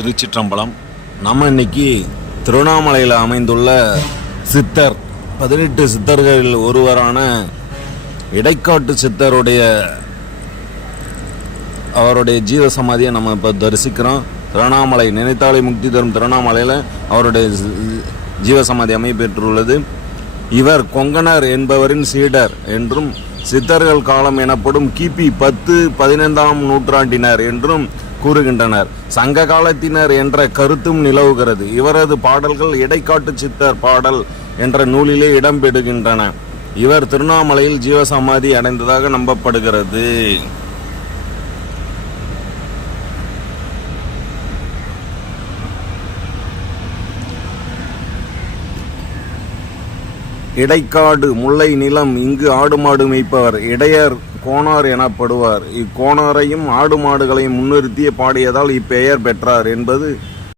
திருச்சிற்றம்பலம். நம்ம இன்னைக்கு திருவண்ணாமலையில் அமைந்துள்ள சித்தர் பதினெட்டு சித்தர்களில் ஒருவரான இடைக்காட்டு சித்தருடைய அவருடைய ஜீவ சமாதியை நம்ம இப்போ தரிசிக்கிறோம். திருவண்ணாமலை நினைத்தாலே முக்தி தரும் திருவண்ணாமலையில் அவருடைய ஜீவசமாதி ஜீவ சமாதி அமைப்பெற்றுள்ளது இவர் கொங்கணர் என்பவரின் சீடர் என்றும் சித்தர்கள் காலம் எனப்படும் கிபி பத்து பதினைந்தாம் நூற்றாண்டினர் என்றும் கூறுகின்றனர். சங்க காலத்தினர் என்ற கருத்தும் நிலவுகிறது. இவரது பாடல்கள் இடைக்காட்டு சித்தர் பாடல் என்ற நூலிலே இடம்பெறுகின்றன. இவர் திருவண்ணாமலையில் ஜீவசமாதி அடைந்ததாக நம்பப்படுகிறது. இடைக்காடு முல்லை நிலம் இங்கு ஆடு மாடு மேய்ப்பவர் இடையர் கோணார் எனப்படுவார். இக்கோணாரையும் ஆடு மாடுகளையும் முன்னிறுத்திய பாடியதால் இப்பெயர் பெற்றார் என்பது